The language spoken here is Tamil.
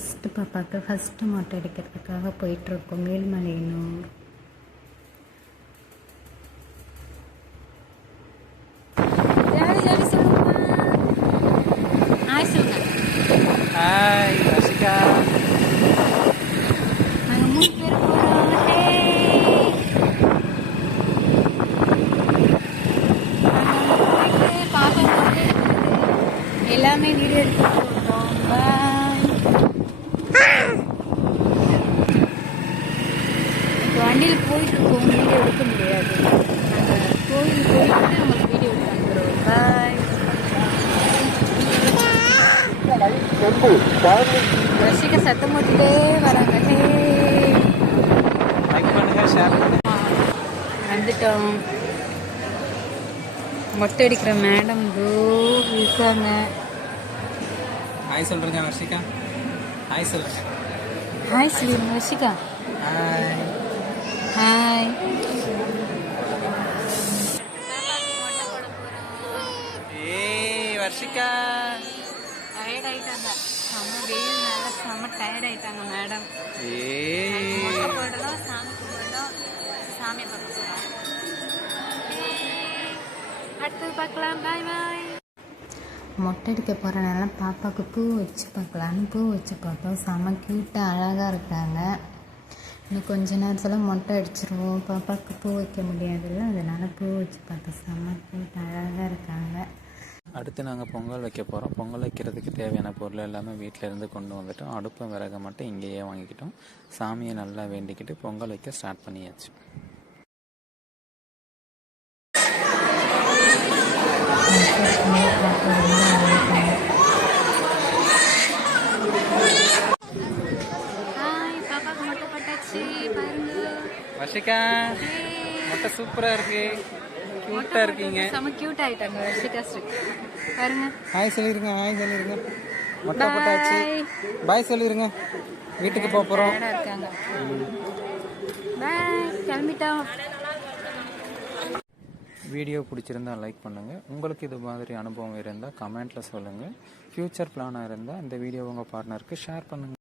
ஃபஸ்ட்டு பாப்பாவுக்கு ஃபஸ்ட்டு மொட்டை அடிக்கிறதுக்காக போயிட்டுருக்கோம் மேல்மலையனூர். ஹாய் ரசிகா. நாங்கள் 3 பேர் பாப்பா எல்லாமே வீடியோ எடுத்து போட்டோம். பாய். இப்போ வண்டியில் போயிட்டு இருக்கோம், வீடியோ எடுக்க முடியாது. நாங்கள் கோயில் போயிட்டு உங்களுக்கு வீடியோ எடுத்து அனுப்புகிறோம். பாய். ரசிகா சத்தம் போட்டுட்டே வராங்க. வந்துட்டோம். மொட்டை அடிக்கிற மேடம் இருக்காங்க. ஹாய் சொல்றேங்க ரசிகா. ஹாய் சொல்லுங்க. ஹாய் சொல்லுங்க ரசிகா. Hi hi. ஏய் வர்ஷிகா. டயர்ட் ஆயிட்டாங்க. செம்ம வெயில்னால செம்ம டயர்ட் ஆயிட்டாங்க மேடம். ஏய் போடலாம், சாமி கும்பிடலாம், சாமியை பார்க்க போகிறோம். அடுத்து பார்க்கலாம். பாய் பாய். மொட்டை அடிக்க போகிறனால பாப்பாவுக்கு பூ வச்சு பார்க்கலான்னு பூ வச்சு பார்த்தோம். செம்ம க்யூட்டாக அழகாக இருக்காங்க. இன்னும் கொஞ்ச நேரத்தில் மொட்டை அடிச்சிருவோம். பாப்பாவுக்கு பூ வைக்க முடியாதுல்ல, அதனால் பூ வச்சு பார்த்தோம். செம்ம க்யூட்டாக அழகாக இருக்காங்க. அடுத்து நாங்கள் பொங்கல் வைக்க போகிறோம். பொங்கல் வைக்கிறதுக்கு தேவையான பொருள் எல்லாமே வீட்டிலேருந்து கொண்டு வந்துட்டோம். அடுப்பு விறகு மட்டும் இங்கேயே வாங்கிக்கிட்டோம். சாமியை நல்லா வேண்டிக்கிட்டு பொங்கல் வைக்க ஸ்டார்ட் பண்ணியாச்சு. பாப்பாவுக்கு மொட்டை போட்டாச்சு பாருங்க. வர்ஷிகா மொட்டை சூப்பராக இருக்கு, க்யூட்டாக இருக்கீங்க. செம்ம க்யூட் ஆகிட்டாங்க வர்ஷிகா ஸ்ரீ பாருங்க. ஹாய் சொல்லிருங்க. ஹாய் சொல்லிருங்க. மொட்டை போட்டாச்சு. பாய் சொல்லிருங்க. வீட்டுக்கு போக போகிறோம். இருக்காங்க. பாய். கிளம்பிட்டோம். வீடியோ பிடிச்சிருந்தா லைக் பண்ணுங்கள். உங்களுக்கு இது மாதிரி அனுபவம் இருந்தால் கமெண்ட்டில் சொல்லுங்கள். ஃப்யூச்சர் பிளானாக இருந்தால் இந்த வீடியோ உங்கள் பார்ட்னருக்கு ஷேர் பண்ணுங்கள்.